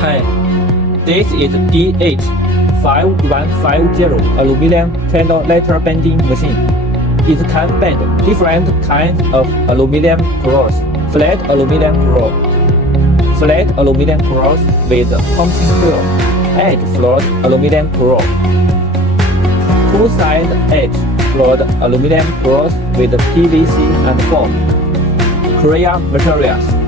Hi, this is DH-5150 aluminum channel letter bending machine. It can bend different kinds of aluminum cross, flat aluminum cross with pumping wheel, edge floored aluminum cross, two-side edge floored aluminum cross with PVC and foam, Korea materials.